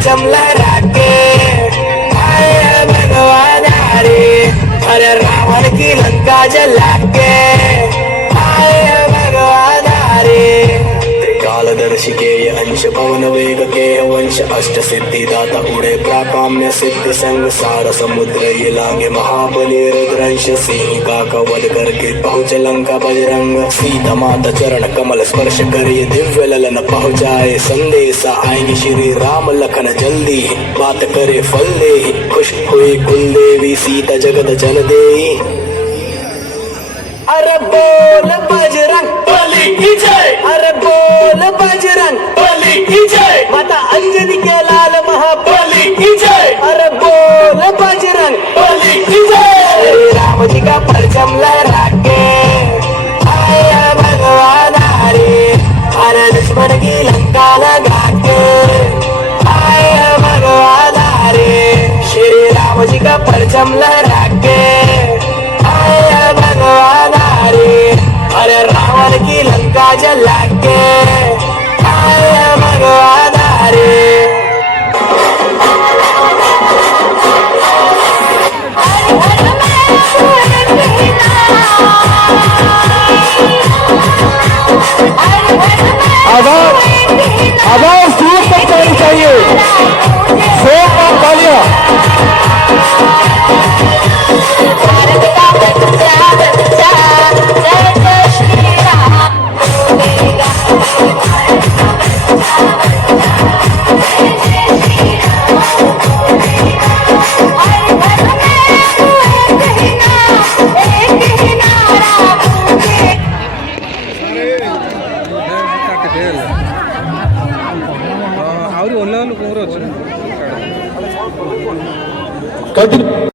परचम लहरा के आए भगवान हरे। अरे रावण की लंका जला के आए भगवान हरे। त्रिकालदर्शिकेय अंश पवन वेग के वंश अष्ट सिद्धि दाता उड़े प्राकाम्य सिद्ध संग सार समुद्र ये लागे महाबली रुद्रंश। सिंह का कवध करके पहुँच लंका बजरंग। सीता माता चरण कमल स्पर्श करे दिव्य ललन पहुँचाए संदेशा। आएंगे श्री राम लखन जल्दी बात करे फल दे। खुश हुई कुल देवी सीता जगत जन दे। अरे बोल बजरंग बली की जय। अरे बोल बजरंग बली की जय। माता अंजनी के लाल महाबली की जय। अरे बोल बजरंग बली की जय। श्री राम जी का परचम लहरा के आए भगवान हरे। अरे दुश्मन की लंका लगा के आए भगवान हरे। श्री राम जी का परचम लहरा के आए भगवान हरे। अरे रावण की लंका जला के आए भगवान हरे। आवाज दूर तक जानी चाहिए। शोर और तालियां। ଆହୁରି ଓଲା ଲୋକ ଅଛି।